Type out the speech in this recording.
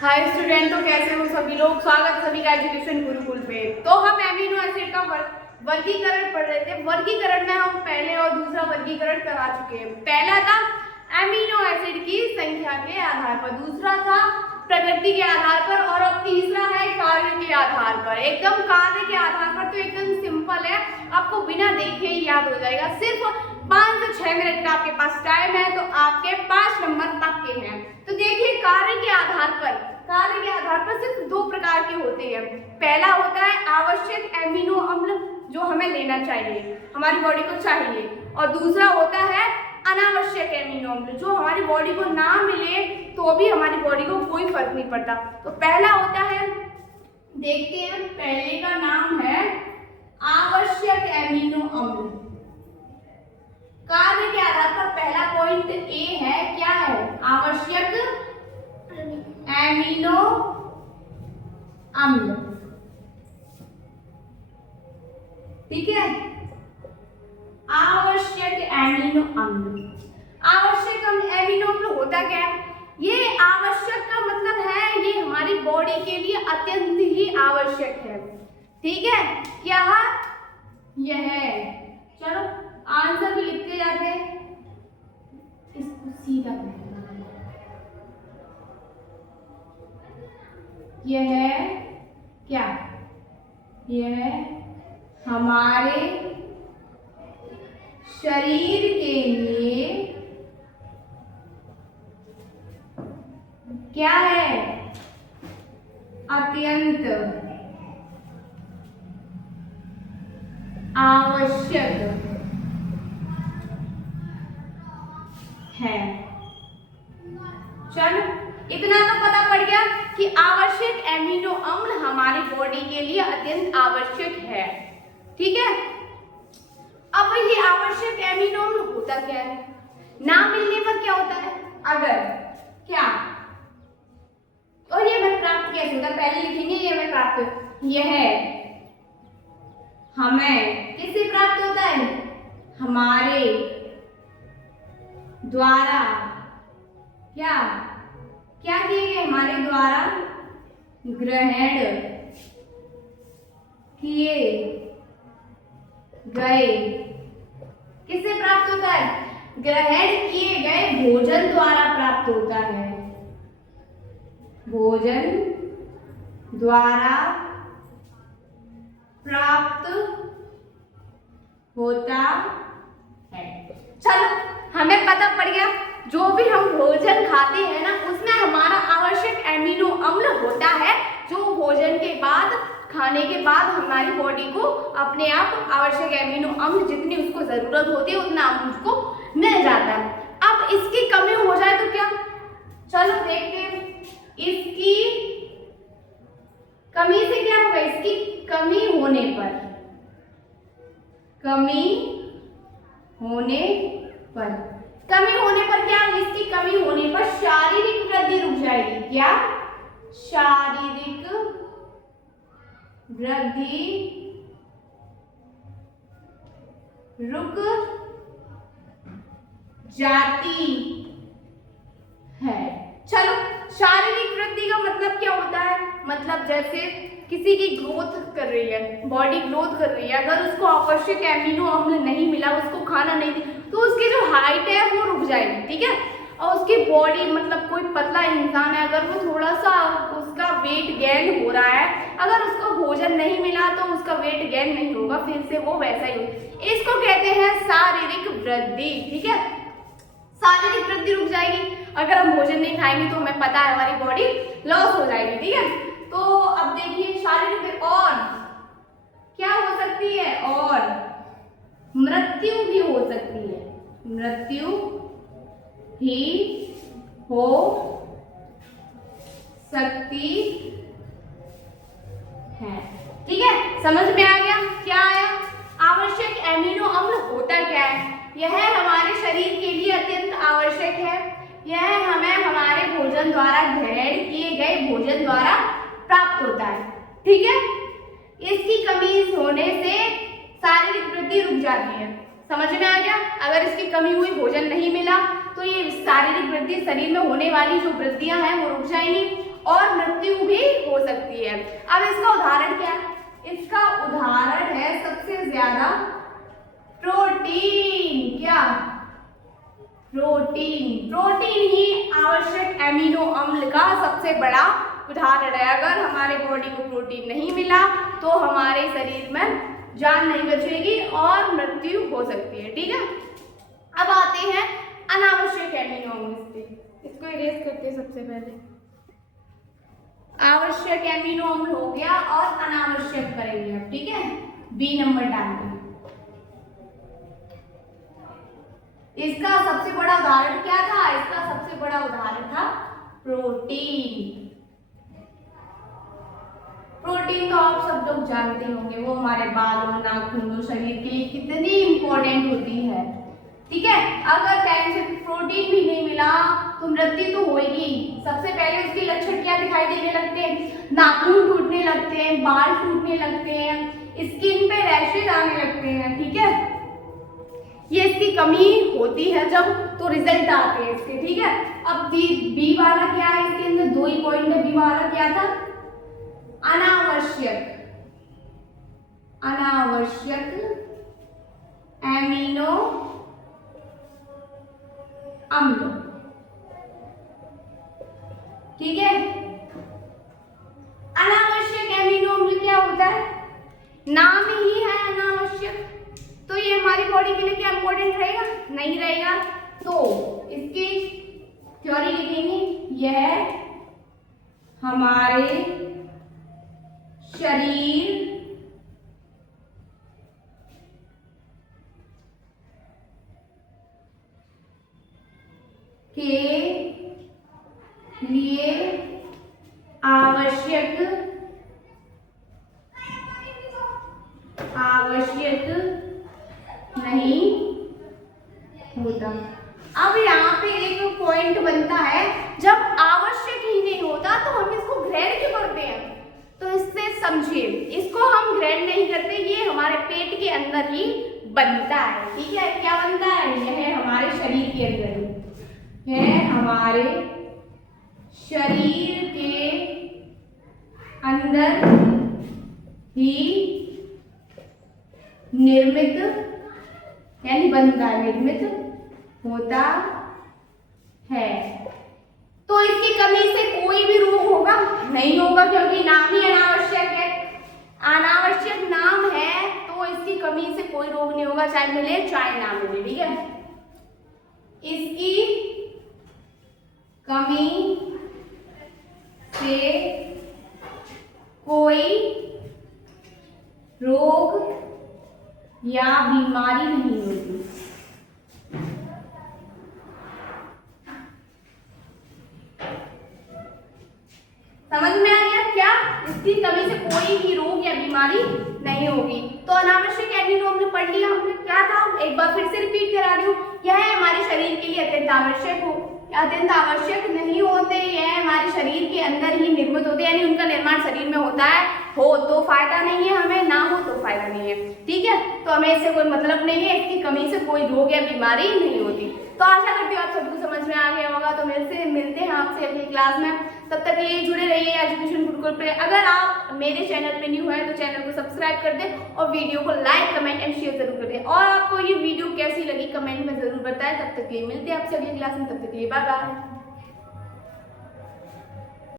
Hi student, तो कैसे हो सभी लोग। स्वागत सभी का एजुकेशन गुरुकुल पे। तो हम एमिनो एसिड का वर्गीकरण पढ़ रहे थे। वर्गीकरण में हम पहले और दूसरा वर्गीकरण करा चुके हैं। पहला था एमिनो एसिड की संख्या के आधार पर, दूसरा था प्रकृति के आधार पर, और अब तीसरा है कार्य के आधार पर। एकदम कार्य के आधार पर तो एकदम सिंपल है, आपको बिना देखे ही याद हो जाएगा। सिर्फ 5 से 6 मिनट का आपके पास टाइम है, तो आपके 5 नंबर पक्के हैं। तो देखिए, कार्य के आधार पर सिर्फ 2 प्रकार के होते हैं। पहला होता है आवश्यक एमिनो अम्ल, जो हमें लेना चाहिए, हमारी बॉडी को चाहिए, और दूसरा होता है अनावश्यक एमिनो अम्ल, जो हमारी बॉडी को ना मिले तो भी हमारी बॉडी को कोई फर्क नहीं पड़ता। तो पहला होता है, देखते हैं, पहले का नाम है आवश्यक एमिनो अम्ल। कार्य के आधार पर पहला पॉइंट ए है, क्या है? आवश्यक एमिनो अम्ल। ठीक है, आवश्यक एमिनो अम्ल। आवश्यक एमिनो अम्ल होता क्या है? ये आवश्यक का मतलब है ये हमारी बॉडी के लिए अत्यंत ही आवश्यक है। ठीक है, क्या यह है? चलो आंसर भी लिखते जाते हैं, इसको सीधा यह है क्या? यह हमारे शरीर के लिए क्या है? अत्यंत आवश्यक है। चलो, इतना तो पता पड़ गया कि आवश्यक एमिनो अम्ल हमारी बॉडी के लिए अत्यंत आवश्यक है। ठीक है, अब ये आवश्यक एमिनो अम्ल होता क्या है? ना मिलने पर क्या होता है? अगर क्या, और ये हमें प्राप्त कैसे होता है? पहले लिखेंगे ये हमें प्राप्त, यह हमें किससे प्राप्त होता है? हमारे द्वारा क्या क्या किए गए? हमारे द्वारा ग्रहण किए गए, किससे प्राप्त होता है? ग्रहण किए गए भोजन द्वारा प्राप्त होता है। भोजन द्वारा प्राप्त होता है। चलो, हमें पता पड़ गया, जो भी हम भोजन खाते हैं ना, उसमें हमारा आवश्यक एमिनो अम्ल होता है, जो भोजन के बाद, खाने के बाद हमारी बॉडी को अपने आप आवश्यक एमिनो अम्ल जितनी उसको जरूरत होती है उतना उसको मिल जाता है। अब इसकी कमी हो जाए तो क्या? चलो देखते हैं, इसकी कमी से क्या होगा? इसकी कमी होने पर, कमी होने पर क्या? इसकी कमी होने पर शारीरिक वृद्धि रुक जाएगी। क्या? शारीरिक वृद्धि रुक जाती है। चलो, शारीरिक वृद्धि का मतलब क्या होता है? मतलब जैसे किसी की ग्रोथ कर रही है, बॉडी ग्रोथ कर रही है, अगर उसको आवश्यक एमिनो अम्ल नहीं मिला, उसको खाना नहीं दिया, तो उसकी जो हाइट है वो रुक जाएगी। ठीक है, और उसकी बॉडी, मतलब कोई पतला इंसान है, अगर वो थोड़ा सा उसका वेट गेन हो रहा है, अगर उसको भोजन नहीं मिला तो उसका वेट गेन नहीं होगा, फिर से वो वैसा ही होगा। इसको कहते हैं शारीरिक वृद्धि। ठीक है, शारीरिक वृद्धि रुक जाएगी। अगर हम भोजन नहीं खाएंगे तो हमें पता है हमारी बॉडी लॉस हो जाएगी। ठीक है, तो अब देखिए, शारीरिक और क्या हो सकती है? और मृत्यु भी हो सकती है। मृत्यु भी हो सकती है। ठीक है, समझ में आ गया? क्या आया? आवश्यक एमिनो अम्ल होता क्या है? यह हमारे शरीर के लिए अत्यंत आवश्यक है। यह हमें हमारे भोजन द्वारा, ग्रहण किए गए भोजन द्वारा प्राप्त होता है। ठीक है, इसकी कमी होने से शारीरिक वृद्धि रुक जाती है। समझ में आ गया? अगर इसकी कमी हुई, भोजन नहीं मिला, तो ये शारीरिक वृद्धि, शरीर में होने वाली जो वृद्धियां हैं वो रुक जाएंगी। और मृत्यु भी हो सकती है। अब इसका उदाहरण क्या है? इसका उदाहरण है सबसे ज्यादा प्रोटीन। क्या? प्रोटीन। प्रोटीन ही आवश्यक एमिनो अम्ल का सबसे बड़ा उदाहरण है। अगर हमारे बॉडी को प्रोटीन नहीं मिला तो हमारे शरीर में जान नहीं बचेगी और मृत्यु हो सकती है। ठीक है, अब आते हैं अनावश्यक एमिनो अम्ल। इसको इरेज करते हैं सबसे पहले। आवश्यक एमिनो अम्ल हो गया और अनावश्यक करेंगे अब। ठीक है, बी नंबर डालेंगे। इसका सबसे बड़ा उदाहरण क्या था? इसका सबसे बड़ा उदाहरण था प्रोटीन। प्रोटीन तो आप सब लोग जानते होंगे, वो हमारे बालों, नाखूनों, शरीर के लिए कितनी इंपॉर्टेंट होती है। ठीक है, अगर टाइम से प्रोटीन भी नहीं मिला तो मृत्यु तो होगी। सबसे पहले उसके लक्षण क्या दिखाई देने लगते हैं? नाखून टूटने लगते हैं, बाल टूटने लगते हैं, स्किन पे रैशेज आने लगते हैं। ठीक है, ये इसकी कमी होती है जब, तो रिजल्ट आते हैं इसके। ठीक है, अब बी वाला क्या है? इसके अंदर दो ही पॉइंट है। बी वाला क्या था? अनावश्यक। अनावश्यक एमिनो अम्ल। ठीक है, अनावश्यक एमिनो अम्ल क्या होता है? नाम ही है अनावश्यक, तो ये हमारी बॉडी के लिए क्या इंपॉर्टेंट रहेगा? नहीं रहेगा। तो इसकी थ्योरी लिखेंगे, यह हमारे शरीर के लिए आवश्यक नहीं होता। अब यहाँ पे एक पॉइंट बनता है, जब आवश्यक ही नहीं होता तो हम इसको ग्रहण क्यों करते हैं? तो इससे समझिए, इसको हम ग्रहण नहीं करते, ये हमारे पेट के अंदर ही बनता है। ठीक है, क्या बनता है? यह हमारे शरीर के अंदर ही है, हमारे शरीर के अंदर ही निर्मित, यानी बनता है, निर्मित होता है। तो इसकी कमी से कोई भी रोग होगा? नहीं होगा, क्योंकि नाम ही अनावश्यक है। अनावश्यक नाम है तो इसकी कमी से कोई रोग नहीं होगा, चाहे मिले चाहे ना मिले। ठीक है, इसकी कमी से कोई रोग या बीमारी नहीं होती। समझ में आ गया क्या? इसकी कमी से कोई भी रोग या बीमारी नहीं होगी। तो अनावश्यक एमिनो अम्ल पढ़ लिया हमने, क्या था? एक बार फिर से रिपीट करा रही हूँ। यह हमारे शरीर के लिए अत्यंत आवश्यक हो, अत्यंत आवश्यक नहीं होते, यह हमारे शरीर के अंदर ही निर्मित होते, यानी उनका निर्माण शरीर में होता है। हो तो फायदा नहीं है हमें, ना हो तो फायदा नहीं है। ठीक है, तो हमें इससे कोई मतलब नहीं है, इसकी कमी से कोई रोग या बीमारी नहीं होती। तो आशा करती हूँ आप सभी को समझ में आ गया होगा। तो मिलते हैं आपसे अगली क्लास में, तब तक के लिए जुड़े रहिए एजुकेशन गुरुकुल पे। अगर आप मेरे चैनल पे न्यू हैं तो चैनल को सब्सक्राइब कर दें और वीडियो को लाइक, कमेंट एंड शेयर जरूर कर दें। और आपको ये वीडियो कैसी लगी कमेंट में जरूर बताएं। तब तक के लिए मिलते हैं आपसे अगली क्लास में, तब तक के लिए बाय बाय।